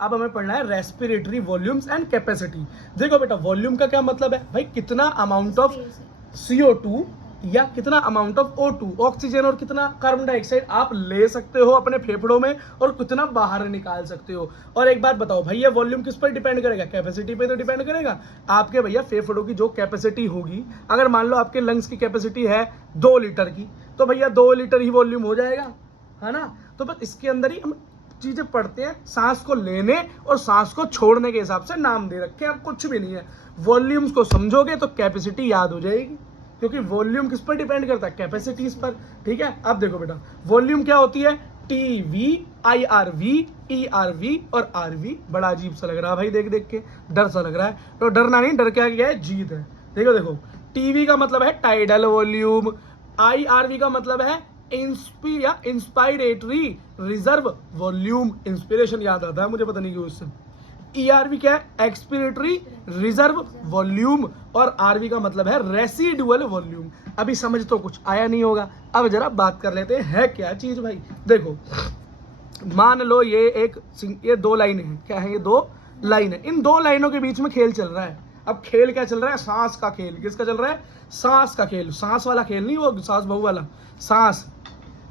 अब हमें पढ़ना है रेस्पिरेटरी वॉल्यूम्स एंड कैपेसिटी। देखो बेटा, वॉल्यूम का क्या मतलब है भाई, कितना अमाउंट ऑफ CO2 या कितना अमाउंट ऑफ O2 ऑक्सीजन और कितना कार्बन डाइऑक्साइड आप ले सकते हो अपने फेफड़ों में और कितना बाहर निकाल सकते हो। और एक बात बताओ भाई, ये वॉल्यूम किस पर डिपेंड करेगा, कैपेसिटी पे तो डिपेंड करेगा। आपके भैया फेफड़ों की जो कैपेसिटी होगी, अगर मान लो आपके लंग्स की कैपेसिटी है 2 लीटर की, तो भैया 2 लीटर ही वॉल्यूम हो जाएगा, है ना। तो बस इसके अंदर ही हम चीजें पढ़ते हैं, सांस को लेने और सांस को छोड़ने के हिसाब से नाम दे रखे हैं, कुछ भी नहीं है। वॉल्यूम्स को समझोगे तो कैपेसिटी याद हो जाएगी, क्योंकि वॉल्यूम किस पर डिपेंड करता है, कैपेसिटीज पर। ठीक है, अब देखो बेटा, वॉल्यूम क्या होती है, TV, IRV, ERV और RV। बड़ा अजीब सा लग रहा है भाई, देख देख के डर सा लग रहा है, तो डरना नहीं, डर क्या है, जीत है। देखो देखो, TV का मतलब है टाइडल वॉल्यूम, IRV का मतलब है इंस्पायरेटरी रिजर्व वॉल्यूम, इंस्पिरेशन याद आता है मुझे, पता नहीं क्यों उससे। ERV क्या है, एक्सपिरेटरी रिजर्व वॉल्यूम, और RV का मतलब है रेसिडुअल वॉल्यूम। अभी समझ तो कुछ आया नहीं होगा, अब जरा बात कर लेते हैं है क्या चीज भाई। देखो मान लो ये 2 लाइन है, क्या है, ये 2 लाइन है, इन 2 लाइनों के बीच में खेल चल रहा है। अब खेल क्या चल रहा है, सांस का खेल। किसका चल रहा है, सांस का खेल, सांस वाला खेल नहीं, वो सांस बहू वाला सांस,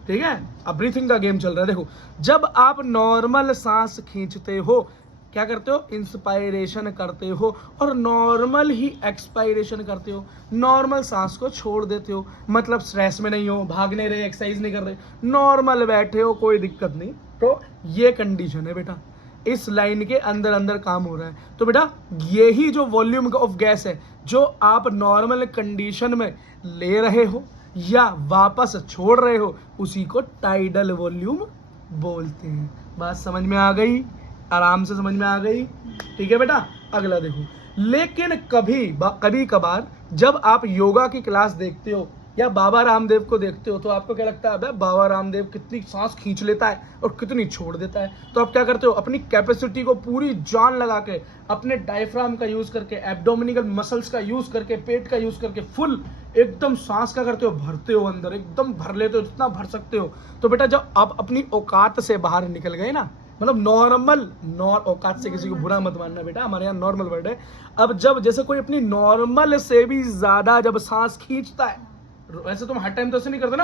ठीक है। अब ब्रीथिंग का गेम चल रहा है। देखो, जब आप नॉर्मल सांस खींचते हो, क्या करते हो, इंस्पायरेशन करते हो, और नॉर्मल ही एक्सपायरेशन करते हो, नॉर्मल सांस को छोड़ देते हो। मतलब स्ट्रेस में नहीं हो, भागने रहे, एक्सरसाइज नहीं कर रहे, नॉर्मल बैठे हो, कोई दिक्कत नहीं। तो ये कंडीशन है बेटा, इस लाइन के अंदर अंदर काम हो रहा है। तो बेटा यही जो वॉल्यूम ऑफ गैस है, जो आप नॉर्मल कंडीशन में ले रहे हो या वापस छोड़ रहे हो, उसी को टाइडल वॉल्यूम बोलते हैं। बात समझ में आ गई, आराम से समझ में आ गई, ठीक है बेटा। अगला देखो, लेकिन कभी कभार जब आप योगा की क्लास देखते हो या बाबा रामदेव को देखते हो, तो आपको क्या लगता है, बाबा रामदेव कितनी सांस खींच लेता है और कितनी छोड़ देता है। तो आप क्या करते हो, अपनी कैपेसिटी को पूरी जान लगा के, अपने डायफ्राम का यूज करके, एब्डोमिनिकल मसल्स का यूज करके, पेट का यूज करके, फुल एकदम सांस का करते हो, भरते हो अंदर, एकदम भर लेते हो जितना भर सकते हो। तो बेटा जब आप अपनी औकात से बाहर निकल गए ना, मतलब नॉर्मल औकात से किसी को बुरा मत मानना बेटा, हमारे यहाँ नॉर्मल वर्ड है। अब जब जैसे कोई अपनी नॉर्मल से भी ज्यादा जब सांस खींचता है, ऐसे तुम हर टाइम तो ऐसे नहीं करते ना,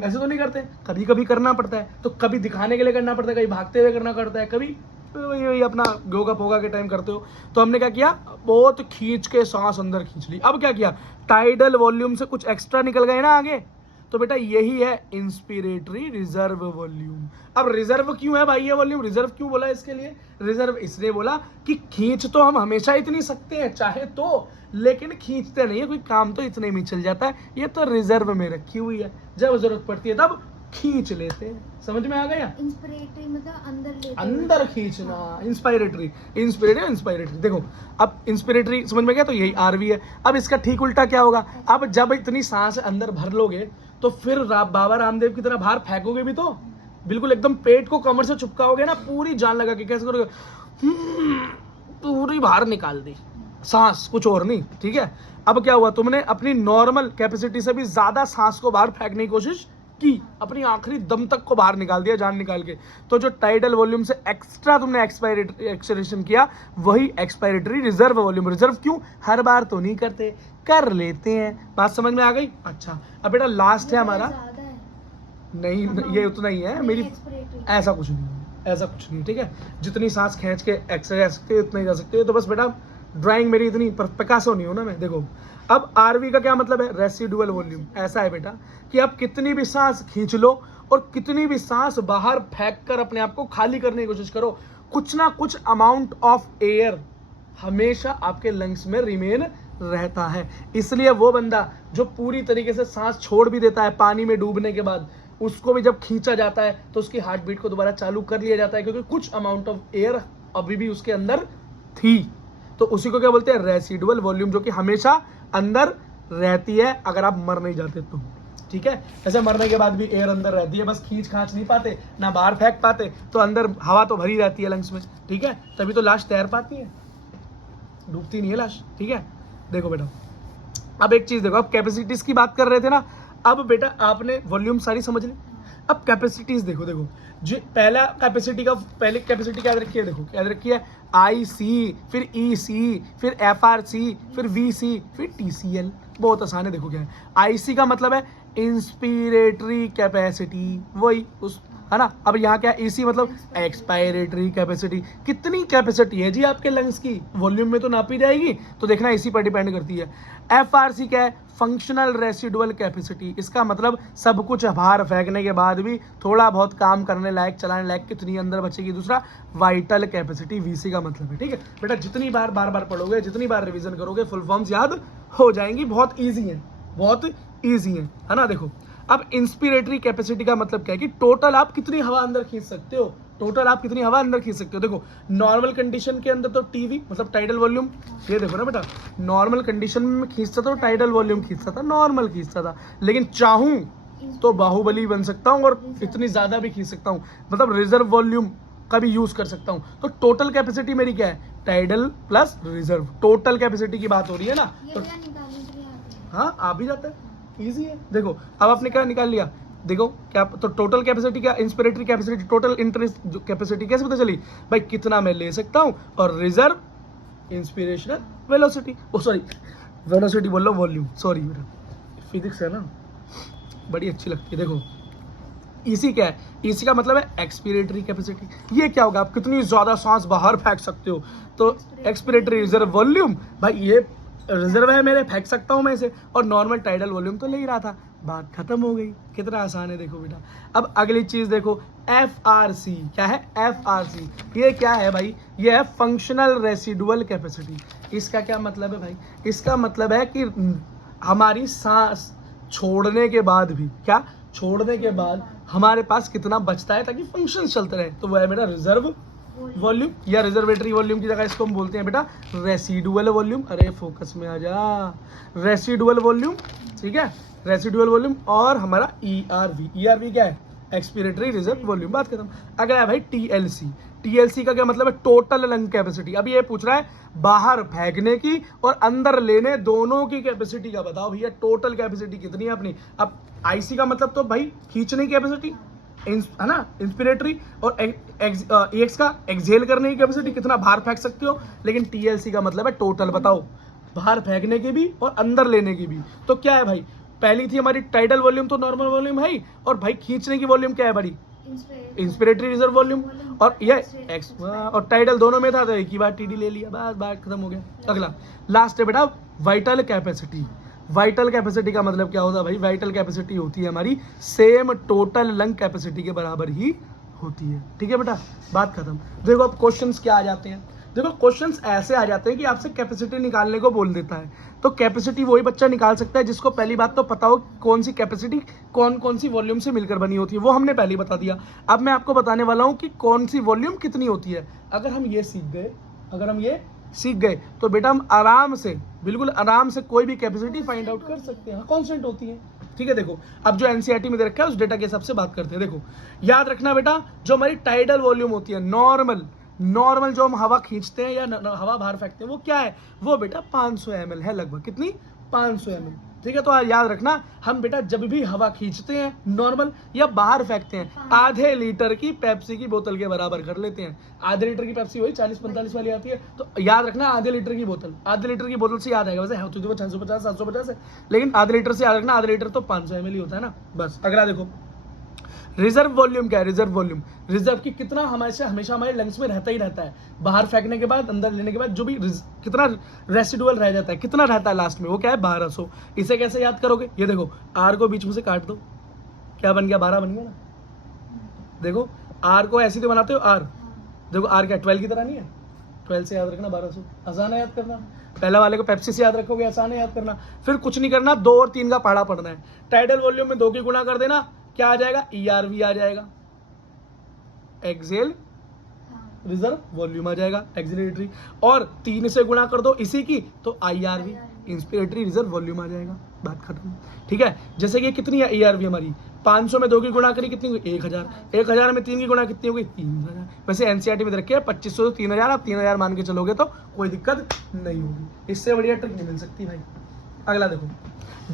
ऐसे तो नहीं करते, कभी कभी करना पड़ता है। तो कभी दिखाने के लिए करना पड़ता है, कभी भागते हुए करना पड़ता है, कभी वही अपना योगा पोगा के टाइम करते हो। तो हमने क्या किया, बहुत खींच के सांस अंदर खींच ली। अब क्या किया, टाइडल वॉल्यूम से कुछ एक्स्ट्रा निकल गए ना आगे, तो बेटा यही है इंस्पिरेटरी रिजर्व वॉल्यूम। अब रिजर्व क्यों है भाई ये वॉल्यूम, रिजर्व क्यों बोला इसके लिए, रिजर्व इसलिए बोला कि खींच तो हम हमेशा इतनी सकते हैं चाहे तो, लेकिन खींचते नहीं है, कोई काम तो इतने में चल जाता है, ये तो रिजर्व में रखी हुई है, जब जरूरत पड़ती है तब खींच लेते हैं। समझ में आ गया, इंस्पिरेटरी मतलब अंदर लेते, अंदर खींचना, इंस्पायरेटरी। देखो अब इंस्पिरेटरी समझ में गया, तो यही RV है। अब इसका ठीक उल्टा क्या होगा, अब जब इतनी सांस अंदर भर लोगे, तो फिर बाबा रामदेव की तरह बाहर फेंकोगे भी, तो बिल्कुल एकदम पेट को कमर से चिपकाओगे ना, पूरी जान लगा के। कैसे करोगे, पूरी बाहर निकाल दी सांस, कुछ और नहीं, ठीक है। अब क्या हुआ, तुमने अपनी नॉर्मल कैपेसिटी से भी ज्यादा सांस को बाहर फेंकने की कोशिश की, अपनी आखिरी दम तक को बाहर निकाल दिया, जान निकाल के। तो जो टाइडल वॉल्यूम से एक्स्ट्रा तुमने एक्सपायरेशन किया, वही एक्सपायरेटरी रिजर्व वॉल्यूम। रिजर्व क्यों, हर बार तो नहीं करते, कर लेते हैं। बात समझ में आ गई। अच्छा अब बेटा लास्ट है हमारा, नहीं ये उतना ही है मेरी, ऐसा कुछ नहीं, ऐसा कुछ नहीं, ठीक है। जितनी सांस खींच के एक्सरसाइज जा सकते हो उतना ही जा सकते हो। तो बस बेटा ड्राइंग मेरी इतनी पिकासो नहीं हो ना मैं। देखो अब RV का क्या मतलब है, रेसिडुअल वॉल्यूम। ऐसा है बेटा कि आप कितनी भी सांस खींच लो और कितनी भी सांस बाहर फेंक कर अपने आप को खाली करने की कोशिश करो, कुछ ना कुछ अमाउंट ऑफ एयर हमेशा आपके लंग्स में रिमेन रहता है। इसलिए वो बंदा जो पूरी तरीके से सांस छोड़ भी देता है पानी में डूबने के बाद, उसको भी जब खींचा जाता है तो उसकी हार्ट बीट को दोबारा चालू कर लिया जाता है, क्योंकि कुछ अमाउंट ऑफ एयर अभी भी उसके अंदर थी। तो उसी को क्या बोलते हैं, रेसिडुअल वॉल्यूम, जो कि हमेशा अंदर रहती है अगर आप मर नहीं जाते तो, ठीक है। ऐसे मरने के बाद भी एयर अंदर रहती है, बस खींच खांच नहीं पाते ना बाहर फेंक पाते, तो अंदर हवा तो भरी रहती है लंग्स में, ठीक है। तभी तो लाश तैर पाती है, डूबती नहीं है लाश, ठीक है। देखो बेटा अब एक चीज देखो, अब कैपेसिटीज की बात कर रहे थे ना, अब बेटा आपने वॉल्यूम सारी समझ ली, अब कैपेसिटीज देखो देखो, जो पहला कैपेसिटी का पहले कैपेसिटी क्या रखी है, देखो क्या रखी है, आई सी, फिर ई सी, फिर एफ आर सी, फिर वी सी, फिर टी सी एल। बहुत आसान है, देखो क्या है, आई सी का मतलब है इंस्पिरेटरी कैपेसिटी, वही उस, है ना। अब यहाँ क्या है, ईसी मतलब एक्सपायरेटरी कैपेसिटी। कितनी कैपेसिटी है जी आपके लंग्स की, वॉल्यूम में तो नापी जाएगी, तो देखना इसी पर डिपेंड करती है। एफआरसी क्या है, फंक्शनल रेसिडुअल कैपेसिटी। इसका मतलब सब कुछ बाहर फेंकने के बाद भी थोड़ा बहुत काम करने लायक, चलाने लायक कितनी अंदर बचेगी। दूसरा वाइटल कैपेसिटी, वीसी का मतलब है। ठीक है बेटा, जितनी बार बार पढ़ोगे, जितनी बार रिवीजन करोगे, फुल फॉर्म्स याद हो जाएंगी। बहुत ईजी है, बहुत ईजी है ना। देखो अब इंस्पिरेटरी कैपेसिटी का मतलब क्या है कि टोटल आप कितनी हवा अंदर खींच सकते हो, टोटल आप कितनी हवा अंदर खींच सकते हो। देखो नॉर्मल कंडीशन के अंदर तो टीवी मतलब टाइडल वॉल्यूम, ये देखो ना बेटा, नॉर्मल कंडीशन में खींचता था टाइडल वॉल्यूम खींचता था, नॉर्मल खींचता था, लेकिन चाहूं तो बाहुबली बन सकता हूं और इतनी ज्यादा भी खींच सकता हूं, मतलब रिजर्व वॉल्यूम का भी यूज कर सकता हूं। तो टोटल कैपेसिटी मेरी क्या है, tidal plus reserve, total capacity की बात हो रही है ना। ये तो क्या निकालने के लिए आते हैं? हाँ आ भी जाता है, इजी है। देखो अब आपने क्या निकाल लिया, देखो क्या, तो टोटल कैपेसिटी क्या, inspiratory capacity, total interest capacity कैसे पता चली भाई, कितना मैं ले सकता हूं, और रिजर्व इंस्पिरेशनल वेलोसिटी, ओ सॉरी वेलोसिटी बोल लो, वॉल्यूम, सॉरी मेरा फिजिक्स है ना, बड़ी अच्छी लगती है। देखो इसी क्या है, इसी का मतलब है एक्सपिरेटरी कैपेसिटी। ये क्या होगा, आप कितनी ज्यादा सांस बाहर फेंक सकते हो, तो एक्सपिरेटरी रिजर्व वॉल्यूम, भाई ये रिजर्व है मेरे, फेंक सकता हूं मैं इसे, और नॉर्मल टाइडल वॉल्यूम तो ले ही रहा था, बात खत्म हो गई। कितना आसान है देखो बेटा। अब अगली चीज देखो, एफ आर सी क्या है, एफ आर सी ये क्या है भाई, ये है फंक्शनल रेसिडुअल कैपेसिटी। इसका क्या मतलब है भाई, इसका मतलब है कि हमारी सांस छोड़ने के बाद भी, क्या छोड़ने के बाद हमारे पास कितना बचता है ताकि फंक्शन चलते रहे, तो वो है मेरा रिजर्व वॉल्यूम, या रिजर्वेटरी वॉल्यूम की जगह इसको हम बोलते हैं बेटा रेसिडुअल वॉल्यूम। अरे फोकस में आ जा, रेसिडुअल वॉल्यूम, ठीक है, रेसिडुअल वॉल्यूम। और हमारा ईआरवी, ईआरवी क्या है, एक्सपिरेटरी रिजर्व वॉल्यूम, बात खत्म। अगला है भाई टीएलसी, टीएलसी का क्या मतलब है, टोटल लंग कैपेसिटी। अब ये पूछ रहा है बाहर फेंकने की और अंदर लेने दोनों की कैपेसिटी का बताओ भैया, टोटल कैपेसिटी कितनी है अपनी। अब आईसी का मतलब तो भाई खींचने की कैपेसिटी है ना, इंस्पिरेटरी, और एक्स का एक्सहेल करने की कैपेसिटी, कितना बाहर फेंक सकते हो। लेकिन टीएलसी का मतलब है टोटल, बताओ बाहर फेंकने की भी और अंदर लेने की भी। तो क्या है भाई, पहली थी हमारी टाइडल वॉल्यूम, तो नॉर्मल वॉल्यूम है ही, और भाई खींचने की वॉल्यूम क्या है बड़ी, इंस्पिरेटरी रिजर्व वॉल्यूम, और ये एक्स और टाइडल दोनों में था, तो एक ही बार टीडी ले लिया, बस बात खत्म हो गया। अगला लास्ट है बेटा वाइटल कैपेसिटी। वाइटल कैपेसिटी का मतलब क्या होता है भाई, वाइटल कैपेसिटी होती है हमारी सेम टोटल लंग कैपेसिटी के बराबर ही होती है। ठीक है बेटा, बात खत्म। देखो अब क्वेश्चंस क्या आ जाते हैं, देखो क्वेश्चंस ऐसे आ जाते हैं कि आपसे कैपेसिटी निकालने को बोल देता है। तो कैपेसिटी वही बच्चा निकाल सकता है जिसको पहली बात तो पता हो कौन सी कैपेसिटी कौन कौन सी वॉल्यूम से मिलकर बनी होती है, वो हमने पहले बता दिया। अब मैं आपको बताने वाला हूँ कि कौन सी वॉल्यूम कितनी होती है। अगर हम ये सीख गए, अगर हम ये सीख गए तो बेटा हम आराम से, बिल्कुल आराम से कोई भी कैपेसिटी फाइंड आउट कर सकते हैं। कांस्टेंट होती है, ठीक है। देखो अब जो एनसीईआरटी में दे रखा है उस डेटा के हिसाब से बात करते हैं। देखो याद रखना बेटा, जो हमारी टाइडल वॉल्यूम होती है, नॉर्मल जो हम हवा खींचते हैं या हवा बाहर फेंकते हैं, वो क्या है, वो बेटा 500 ml है लगभग। कितनी, 500 ml, ठीक है। तो याद रखना, हम बेटा जब भी हवा खींचते हैं नॉर्मल या बाहर फेंकते हैं, आधे लीटर की पेप्सी की बोतल के बराबर कर लेते हैं। आधे लीटर की पेप्सी वही 40-45 वाली आती है, तो याद रखना आधे लीटर की बोतल, आधे लीटर की बोतल से याद आएगा, वैसे होती है 650 750 है, लेकिन आधे लीटर से याद रखना, आधे लीटर तो 500 ml ही होता है ना, बस। अगला देखो रिजर्व वॉल्यूम क्या है, रिजर्व वॉल्यूम, रिजर्व की कितना हमेशा हमारे लंग्स में रहता ही रहता है, बाहर फेंकने के बाद अंदर लेने के बाद जो भी कितना रेसिडुअल रह जाता है, कितना रहता है लास्ट में, वो क्या है 1200। इसे कैसे याद करोगे, ये देखो आर को बीच में से काट दो, क्या बन गया, 12 बन गया ना। देखो आर को ऐसे तो बनाते हो, आर देखो आर क्या 12 की तरह नहीं है, 12 से याद रखना 1200, आसान है याद करना। पहला वाले को पेप्सी से याद रखोगे, आसान है याद करना। फिर कुछ नहीं करना, 2 और 3 का पहाड़ा पढ़ना है। टाइडल वॉल्यूम में 2 की गुणा कर देना, क्या आ जाएगा, ईआरवी आ जाएगा, एक्सेल रिजर्व वॉल्यूम आ जाएगा एक्सिलरेटरी, और 3 से गुणा कर दो इसी की, तो आईआरवी इंस्पिरेटरी रिजर्व वॉल्यूम आ जाएगा, बात खत्म। ठीक है, जैसे कि कितनी है ईआरवी हमारी, 500 में 2 की गुणा करी कितनी हुई, 1000, 1000 में 3 की गुणा कितनी हो गई, 3000। वैसे एनसीईआरटी में रखे 2500 से 3000, आप 3000 मान के चलोगे तो कोई दिक्कत नहीं होगी, इससे बढ़िया ट्रिक नहीं मिल सकती भाई। अगला देखो,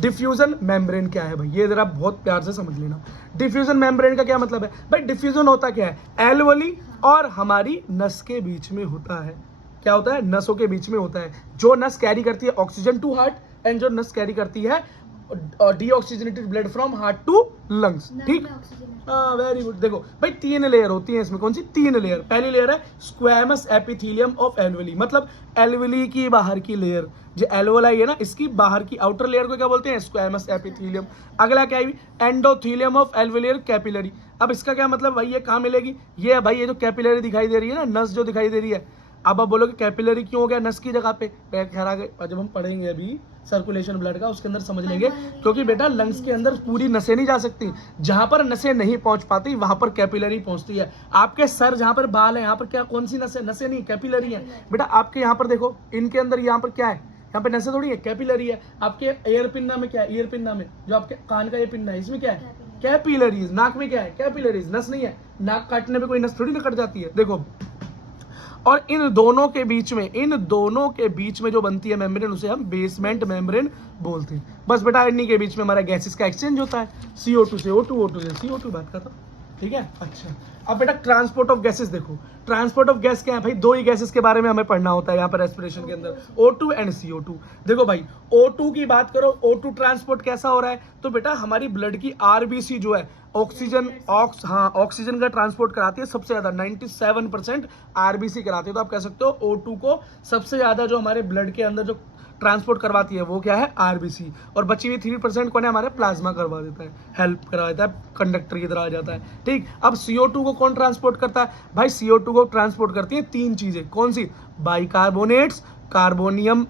डिफ्यूजन मेम्ब्रेन क्या है भाई, ये जरा बहुत प्यार से समझ लेना। डिफ्यूजन मेम्ब्रेन का क्या मतलब है भाई, डिफ्यूजन होता क्या है, एल्वोली और हमारी नस के बीच में होता है। क्या होता है, नसों के बीच में होता है। जो नस कैरी करती है ऑक्सीजन टू हार्ट एंड जो नस कैरी करती है deoxygenated blood from heart to lungs, ठीक। हाँ वेरी गुड। देखो भाई 3 लेयर होती है इसमें, कौन सी 3 लेयर। पहली लेयर है स्क्वैमस एपिथेलियम ऑफ एल्वेली, मतलब एल्वेली की बाहर की लेयर, जो एल्वोलाई है ना, इसकी बाहर की आउटर लेयर को क्या बोलते हैं, स्क्वैमस एपिथेलियम। अगला क्या है, एंडोथेलियम ऑफ एल्वेलियर कैपिलरी। अब इसका क्या मतलब भाई, ये कहाँ मिलेगी, ये है भाई, ये जो कैपिलरी दिखाई दे रही है ना, नस जो दिखाई दे रही है। अब आप बोलोगे कैपिलरी क्यों हो गया नस की जगह पे, खैर आगे जब हम पढ़ेंगे अभी सर्कुलेशन ब्लड का उसके अंदर समझ लेंगे, क्योंकि बेटा लंग्स के अंदर पूरी नसें नहीं जा सकती, जहां पर नसें नहीं पहुंच पाती वहां पर कैपिलरी पहुंचती है। आपके सर जहां पर बाल है, यहाँ पर क्या, कौन सी नसें, नसें नहीं कैपिलरी है बेटा। आपके यहाँ पर देखो, इनके अंदर यहाँ पर क्या है, यहाँ पे नसें थोड़ी है, कैपिलरी है। आपके एयर पिन्ना में क्या है, ईयर पिन्ना में जो आपके कान का ये पिन्ना है, इसमें क्या है, कैपिलरीज। नाक में क्या है, कैपिलरीज, नस नहीं है। नाक काटने में कोई नस थोड़ी ना कट जाती है, देखो। और इन दोनों के बीच में जो बनती है मेम्ब्रेन, उसे हम बेसमेंट मेम्ब्रेन बोलते हैं। बस बेटा इन्हीं के बीच में हमारा गैसेस का एक्सचेंज होता है, CO2 से O2, O2 से CO2, बात करता हूँ, ठीक है। अच्छा अब बेटा ट्रांसपोर्ट ऑफ गैसेस देखो, ट्रांसपोर्ट ऑफ गैस क्या है भाई, 2 ही गैसेस के बारे में हमें पढ़ना होता है यहाँ पर रेस्पिरेशन के अंदर, O2 एंड CO2। देखो भाई O2 की बात करो, O2 ट्रांसपोर्ट कैसा हो रहा है, तो बेटा हमारी ब्लड की RBC जो है ऑक्सीजन ऑक्सीजन का ट्रांसपोर्ट कराती है सबसे ज्यादा, 97% RBC कराती है। तो आप कह सकते हो O2 को सबसे ज्यादा जो हमारे ब्लड के अंदर जो ट्रांसपोर्ट करवाती है वो क्या है, RBC। और बची हुई 3% कौन है, हमारे प्लाज्मा करवा देता है, हेल्प करवा देता है, कंडक्टर की तरह आ जाता है, ठीक। अब CO2 को कौन ट्रांसपोर्ट करता है भाई, CO2 को ट्रांसपोर्ट करती है 3 चीजें, कौन सी, बाइकार्बोनेट्स, कार्बोनियम,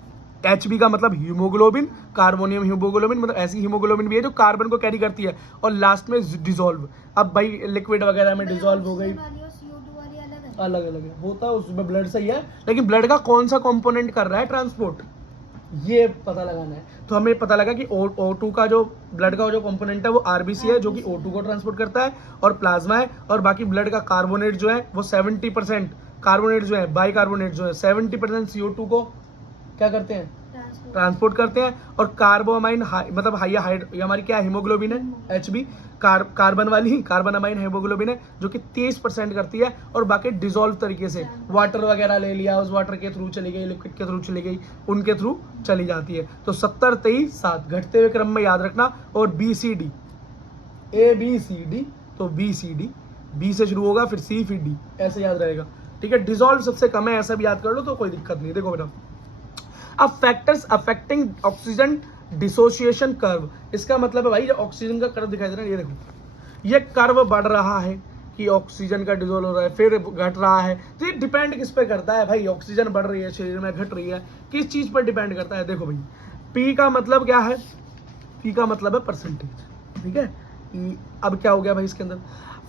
HB का मतलब हीमोग्लोबिन, कार्बोनियम हीमोग्लोबिन मतलब ऐसी हीमोग्लोबिन भी है जो कार्बन को कैरी करती है, और लास्ट में डिसॉल्व। अब भाई लिक्विड वगैरह में डिसॉल्व हो गई, अलग अलग है, होता है उसमें ब्लड सही है, लेकिन ब्लड का कौन सा कंपोनेंट कर रहा है ट्रांसपोर्ट, ये पता लगाना है। तो हमें पता लगा कि O2 का जो ब्लड का जो कंपोनेंट है वो RBC है, जो कि O2 को ट्रांसपोर्ट करता है, और प्लाज्मा है, और बाकी ब्लड का कार्बोनेट जो है वो 70% कार्बोनेट जो है, बाइकार्बोनेट जो है 70% CO2 को क्या करते हैं, ट्रांसपोर्ट करते हैं। और कार्बोमाइन मतलब ये हमारी क्या हीमोग्लोबिन है, HB, कार्बन वाली कार्बन अमाइन हीमोग्लोबिन है, जो कि 30% करती है, और बाकी डिसॉल्व तरीके से वाटर वगैरह ले लिया, उस वाटर के थ्रू चली गई, लिक्विड के थ्रू चली गई, उनके थ्रू चली जाती है। तो 70, 23, 7 घटते हुए क्रम में याद रखना। और BCD, ABCD, तो BCD, B से शुरू होगा, फिर C, फिर D, ऐसे याद रहेगा, ठीक है। डिसॉल्व सबसे कम है, ऐसा भी याद कर लो तो कोई दिक्कत नहीं। देखो बेटा अब factors affecting oxygen dissociation curve, इसका मतलब है भाई जो ऑक्सीजन का कर्व दिखाई दे रहा है, ये देखो, ये कर्व बढ़ रहा है कि ऑक्सीजन का डिसोल्व हो रहा है, फिर घट रहा है। तो ये डिपेंड किस पे करता है भाई, ऑक्सीजन बढ़ रही है शरीर में, घट रही है, किस चीज पर डिपेंड करता है। देखो भाई P का मतलब क्या है, P का मतलब है परसेंटेज, ठीक है। अब क्या हो गया भाई इसके अंदर,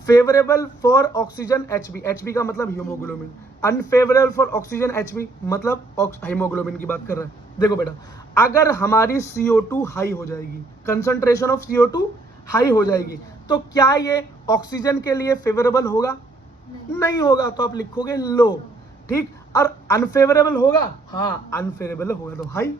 फेवरेबल फॉर ऑक्सीजन HB का मतलब haemoglobin, unfavourable for oxygen HB मतलब हीमोग्लोबिन की बात कर रहा है। देखो बेटा अगर हमारी CO2 हाई हो जाएगी, कंसंट्रेशन ऑफ CO2 हाई हो जाएगी, तो क्या ये ऑक्सीजन के लिए फेवरेबल होगा, नहीं होगा, तो आप लिखोगे लो, ठीक। और अनफेवरेबल होगा, हाँ अनफेवरेबल होगा तो हाई,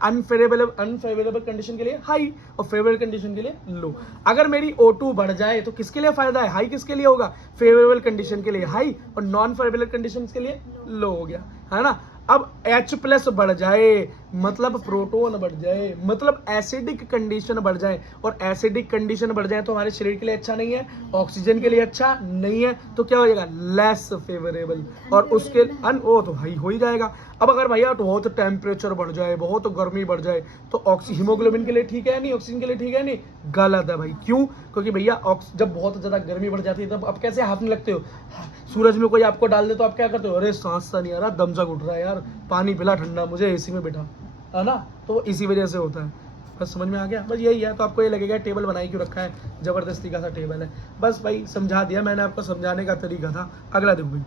अनफेवरेबल कंडीशन के लिए हाई, और फेवरेबल कंडीशन के लिए लो। अगर मेरी O2 बढ़ जाए तो किसके लिए फायदा है, हाई किसके लिए होगा, फेवरेबल कंडीशन के लिए हाई, और नॉन फेवरेबल कंडीशन के लिए लो हो गया, है ना। अब H+ बढ़ जाए मतलब प्रोटोन बढ़ जाए, मतलब एसिडिक कंडीशन बढ़ जाए, और एसिडिक कंडीशन बढ़ जाए तो हमारे शरीर के लिए अच्छा नहीं है, ऑक्सीजन के लिए अच्छा नहीं है, तो क्या हो जाएगा, लेस फेवरेबल, और उसके वो तो हाई हो ही जाएगा। अब अगर भैया बहुत टेम्परेचर बढ़ जाए, बहुत गर्मी बढ़ जाए, तो हीमोग्लोबिन के लिए ठीक है नहीं, ऑक्सीजन के लिए ठीक है नहीं, गलत है भाई। क्यों, क्योंकि भैया जब बहुत ज्यादा गर्मी बढ़ जाती है तब आप कैसे हाफने लगते हो, सूरज में कोई आपको डाल दे तो आप क्या करते हो, अरे सांस सा नहीं आ रहा, दम सा घुट रहा है यार, पानी पिला ठंडा, मुझे AC में बैठा, है ना। तो इसी वजह से होता है, बस समझ में आ गया, बस यही है। तो आपको ये लगेगा टेबल बनाई क्यों रखा है, जबरदस्ती का सा टेबल है, बस भाई समझा दिया मैंने, आपको समझाने का तरीका था। अगला देखो भाई,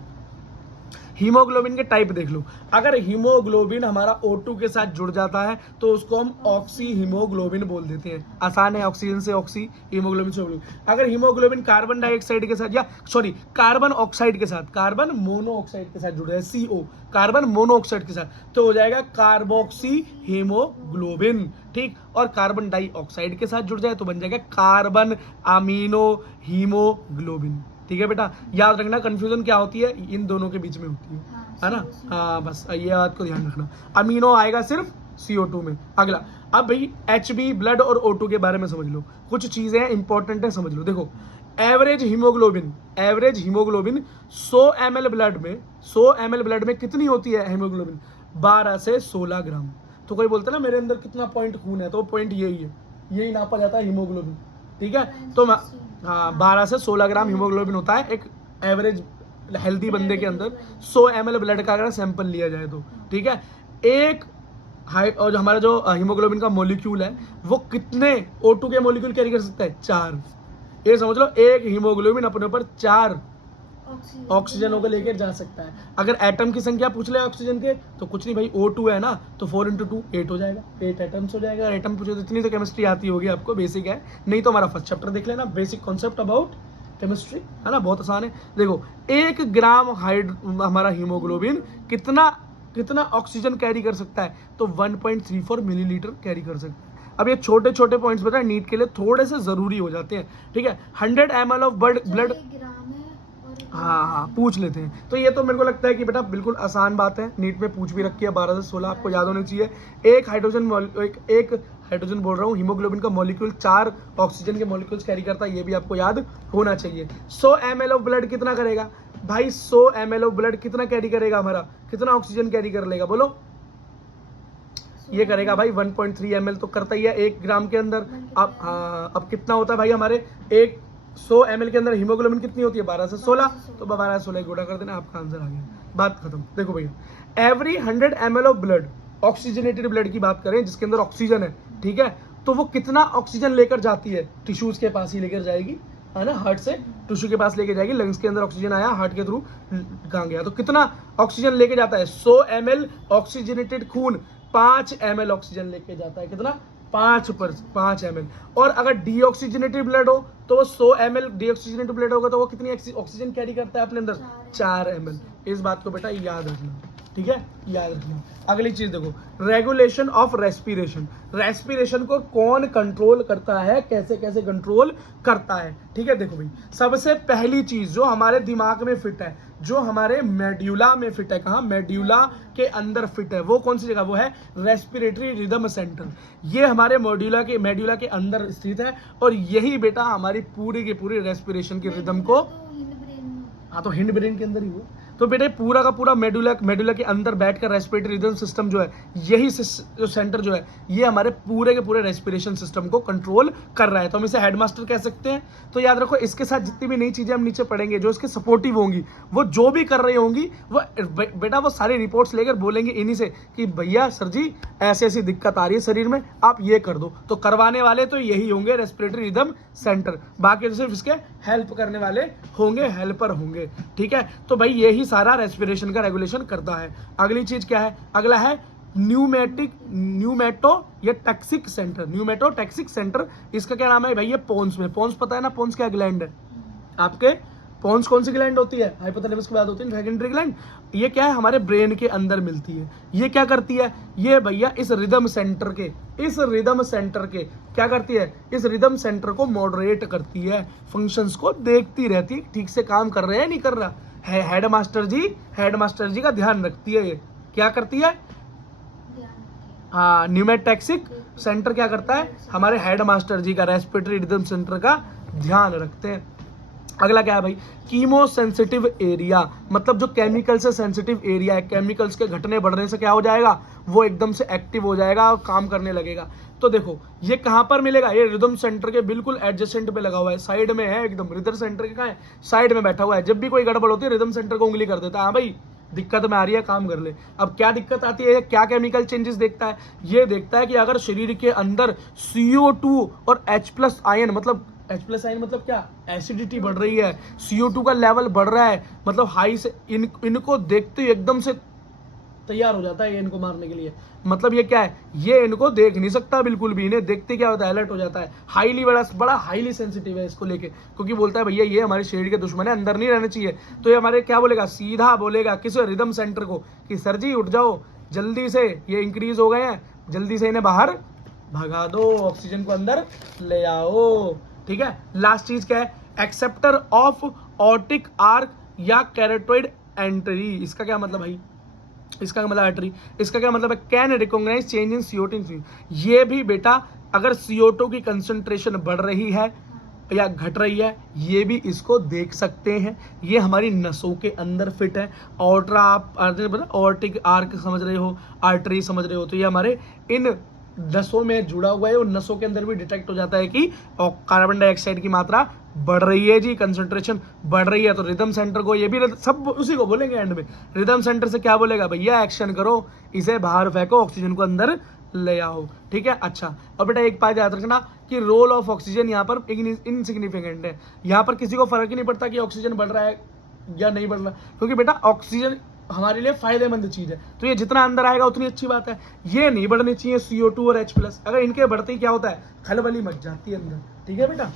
हीमोग्लोबिन के टाइप देख लो। अगर हीमोग्लोबिन हमारा O2 के साथ जुड़ जाता है तो उसको हम ऑक्सी हीमोग्लोबिन बोल देते हैं। आसान है, ऑक्सीजन से ऑक्सी, हीमोग्लोबिन से हीमोग्लोबिन। अगर हीमोग्लोबिन कार्बन डाइऑक्साइड के साथ, या सॉरी कार्बन ऑक्साइड के साथ, कार्बन मोनोऑक्साइड के साथ जुड़ जाए, CO, कार्बन मोनोऑक्साइड के साथ, तो हो जाएगा कार्बोक्सी हीमोग्लोबिन। ठीक, और कार्बन डाइऑक्साइड के साथ जुड़ जाए तो बन जाएगा कार्बन अमीनो हीमोग्लोबिन। ठीक है बेटा, याद रखना कंफ्यूजन क्या होती है, इन दोनों के बीच में होती है ना। हाँ, बस ये बात को ध्यान रखना। अमीनो आएगा सिर्फ CO2 में। अगला, अब भाई HB ब्लड और O2 के बारे में समझ लो, कुछ चीजें इंपॉर्टेंट है, समझ लो। देखो, एवरेज हीमोग्लोबिन 100 ml ब्लड में कितनी होती है हीमोग्लोबिन? 12 से 16 ग्राम। तो कोई बोलता है ना मेरे अंदर कितना पॉइंट खून है, तो पॉइंट यही है, यही नापा जाता है हीमोग्लोबिन। ठीक है, तो हाँ 12 से 16 ग्राम हीमोग्लोबिन होता है एक एवरेज हेल्दी बंदे के अंदर 100 ml ब्लड का अगर सैंपल लिया जाए तो। ठीक है, एक हाई, और हमारा जो हीमोग्लोबिन का मॉलिक्यूल है वो कितने O2 के मॉलिक्यूल कैरी कर सकता है? 4। ये समझ लो, एक हीमोग्लोबिन अपने ऊपर 4 ऑक्सीजनों को लेकर जा सकता है। अगर एटम की संख्या पूछ ले ऑक्सीजन के तो कुछ नहीं भाई, O2 है ना, तो 4 × 2 8 हो जाएगा, 8 एटम्स हो जाएगा। एटम पूछे तो इतनी तो केमिस्ट्री आती होगी आपको, बेसिक है, नहीं तो हमारा फर्स्ट चैप्टर देख लेना, बेसिक कॉन्सेप्ट अबाउट केमिस्ट्री, है ना, बहुत आसान है। देखो, 1 ग्राम हमारा हीमोग्लोबिन कितना ऑक्सीजन कैरी कर सकता है? तो 1.34 मिलीलीटर कैरी कर सकता है। अब ये छोटे छोटे पॉइंट्स बताए नीट के लिए थोड़े से जरूरी हो जाते हैं। ठीक है, 100 ml ऑफ ब्लड, हाँ पूछ लेते हैं। तो ये तो मेरे को लगता है कि बेटा बिल्कुल आसान बात है, नीट में पूछ भी रखी है, 12 से 16 आपको याद होनी चाहिए। एक हाइड्रोजन बोल रहा हूँ, हीमोग्लोबिन का मॉलिक्यूल 4 ऑक्सीजन के मॉलिक्यूल्स कैरी करता है, ये भी आपको याद होना चाहिए। 100 ml ऑफ ब्लड कितना करेगा भाई? 100 ml ऑफ ब्लड कितना कैरी करेगा हमारा, कितना ऑक्सीजन कैरी कर लेगा बोलो? ये करेगा भाई 1.3 ml तो करता ही है 1 ग्राम के अंदर। अब हाँ, अब कितना होता है भाई हमारे 100 ml के अंदर हीमोग्लोबिन कितनी होती है? 12 से 16, तो 12 से 16 गुणा कर देना, आपका आंसर आ गया, बात खत्म। देखो भैया, every 100 ml of blood, oxygenated blood की बात करें जिसके अंदर ऑक्सीजन है, ठीक है, तो वो कितना ऑक्सीजन लेकर जाती है? टिश्यूज के पास ही लेकर जाएगी, है ना, हार्ट से टिश्यू के पास लेके जाएगी, लंग्स के अंदर ऑक्सीजन आया, हार्ट के थ्रू कहाँ गया, तो कितना ऑक्सीजन लेके जाता है? 100 ml ऑक्सीजनेटेड खून 5 ml ऑक्सीजन लेके जाता है, कितना? 5 ml। और अगर डीऑक्सीजनेटेड ब्लड हो तो वो 100 ml डीऑक्सीजनेटेड ब्लड होगा तो वो कितनी ऑक्सीजन कैरी करता है अपने अंदर? 4 ml। इस बात को बेटा याद रखना, ठीक है, याद रखना। अगली चीज देखो, रेगुलेशन ऑफ रेस्पिरेशन। रेस्पिरेशन को कौन कंट्रोल करता है, कैसे कैसे कंट्रोल करता है? ठीक है, देखो भाई, सबसे पहली चीज जो हमारे दिमाग में फिट है, जो हमारे मेड्यूला में फिट है, कहाँ? मेड्यूला के अंदर फिट है, वो कौन सी जगह? वो है रेस्पिरेटरी रिदम सेंटर। ये हमारे मेड्यूला के अंदर स्थित है, और यही बेटा हमारी पूरी की पूरी रेस्पिरेशन की रिदम को, हाँ तो हिंड ब्रेन के अंदर ही हो, तो बेटे पूरा का पूरा मेडुला के अंदर बैठकर रेस्पिरेटरी रिदम सिस्टम जो है, यही जो सेंटर जो है, ये हमारे पूरे के पूरे रेस्पिरेशन सिस्टम को कंट्रोल कर रहा है, तो हम इसे हेडमास्टर कह सकते हैं। तो याद रखो, इसके साथ जितनी भी नई चीजें हम नीचे पढ़ेंगे जो इसके सपोर्टिव होंगी, वो जो भी कर रही होंगी, वो बेटा वो सारी रिपोर्ट्स लेकर बोलेंगे इन्हीं से कि भैया सर जी ऐसी ऐसी दिक्कत आ रही है शरीर में, आप ये कर दो। तो करवाने वाले तो यही होंगे, रेस्पिरेटरी रिदम सेंटर, बाकी तो सिर्फ इसके हेल्प करने वाले होंगे, हेल्पर होंगे। ठीक है, तो भाई यही सारा रेस्पिरेशन का रेगुलेशन करता है। अगली चीज क्या है? अगला है न्यूमेटो या टैक्सिक सेंटर। न्यूमेटोटैक्सिक सेंटर, इसका क्या नाम है भाई? ये पोन्स में, पोन्स पता है ना, पोन्स क्या ग्लैंड है आपके? पोन्स कौन सी ग्लैंड होती है? हाइपोथैलेमस के बाद होती है सेकेंडरी ग्लैंड। ये क्या है? हमारे ब्रेन के अंदर मिलती है। ये क्या करती है? ये भैया इस रिदम सेंटर के क्या करती है? इस रिदम सेंटर को मॉडरेट करती है, फंक्शंस को देखती रहती है, ठीक से काम कर रहे हैं नहीं कर रहा है। हेडमास्टर जी का ध्यान रखती है। ये क्या करती है? हाँ, न्यूमेटैक्सिक सेंटर क्या करता है? हमारे हेडमास्टर जी का, रेस्पिरेटरी रिदम सेंटर का ध्यान रखते हैं। अगला क्या है भाई? कीमो सेंसिटिव एरिया, मतलब जो केमिकल से सेंसिटिव एरिया है, केमिकल्स के घटने बढ़ने से क्या हो जाएगा? वो एकदम से एक्टिव हो जाएगा और काम करने लगेगा। तो देखो ये कहाँ पर मिलेगा? ये रिदम सेंटर के बिल्कुल एडजेसेंट पे लगा हुआ है, साइड में है एकदम। रिदम सेंटर के कहाँ है? साइड में बैठा हुआ है। जब भी कोई गड़बड़ होती है रिदम सेंटर को उंगली कर देता है, हाँ भाई दिक्कत में आ रही है, काम कर ले। अब क्या दिक्कत आती है? क्या केमिकल चेंजेस देखता है? ये देखता है कि अगर शरीर के अंदर CO2 और H+ आयन, मतलब H+ साइन मतलब क्या, एसिडिटी बढ़ रही है, CO2 का लेवल बढ़ रहा है, मतलब हाई से इनको देखते ही एकदम से तैयार हो जाता है ये इनको मारने के लिए। मतलब ये क्या है, ये इनको देख नहीं सकता बिल्कुल भी, इन्हें देखते क्या होता है, अलर्ट हो जाता है, हाईली बड़ा हाईली सेंसिटिव है इसको लेके, क्योंकि बोलता है भैया ये हमारे शरीर के दुश्मन है, अंदर नहीं रहने चाहिए। तो ये हमारे क्या बोलेगा, सीधा बोलेगा किस रिदम सेंटर को कि सर जी उठ जाओ जल्दी से, ये इंक्रीज हो गए हैं, जल्दी से इन्हें बाहर भगा दो, ऑक्सीजन को अंदर ले आओ। ठीक है, लास्ट चीज क्या है, एक्सेप्टर ऑफ ऑर्टिक आर्क या कैरोटिड एंट्री। इसका क्या मतलब भाई, इसका मतलब आर्टरी, इसका क्या मतलब है, can recognise change in CO2। ये भी बेटा अगर CO2 की कंसंट्रेशन बढ़ रही है या घट रही है, ये भी इसको देख सकते हैं। ये हमारी नसों के अंदर फिट है। ऑर्ट्रा आप ऑर्टिक आर्क समझ रहे हो, आर्टरी समझ रहे हो, तो ये हमारे इन नसों में जुड़ा हुआ है और नसों के अंदर भी डिटेक्ट हो जाता है कि कार्बन डाइऑक्साइड की मात्रा बढ़ रही है जी, कंसंट्रेशन बढ़ रही है। तो रिदम सेंटर को, ये भी सब उसी को बोलेंगे एंड में, रिदम सेंटर से क्या बोलेगा, भैया एक्शन करो, इसे बाहर फेंको, ऑक्सीजन को अंदर ले आओ। ठीक है, अच्छा। और बेटा एक बात याद रखना कि रोल ऑफ ऑक्सीजन यहाँ पर इनसिग्निफिकेंट है। यहाँ पर किसी को फर्क ही नहीं पड़ता कि ऑक्सीजन बढ़ रहा है या नहीं बढ़ रहा, क्योंकि बेटा ऑक्सीजन हमारे लिए फायदेमंद चीज है, तो ये जितना अंदर आएगा उतनी अच्छी बात है। ये नहीं बढ़नी चाहिए CO2 और H+, अगर इनके बढ़ते ही क्या होता है, खलबली मच जाती है अंदर। ठीक है बेटा।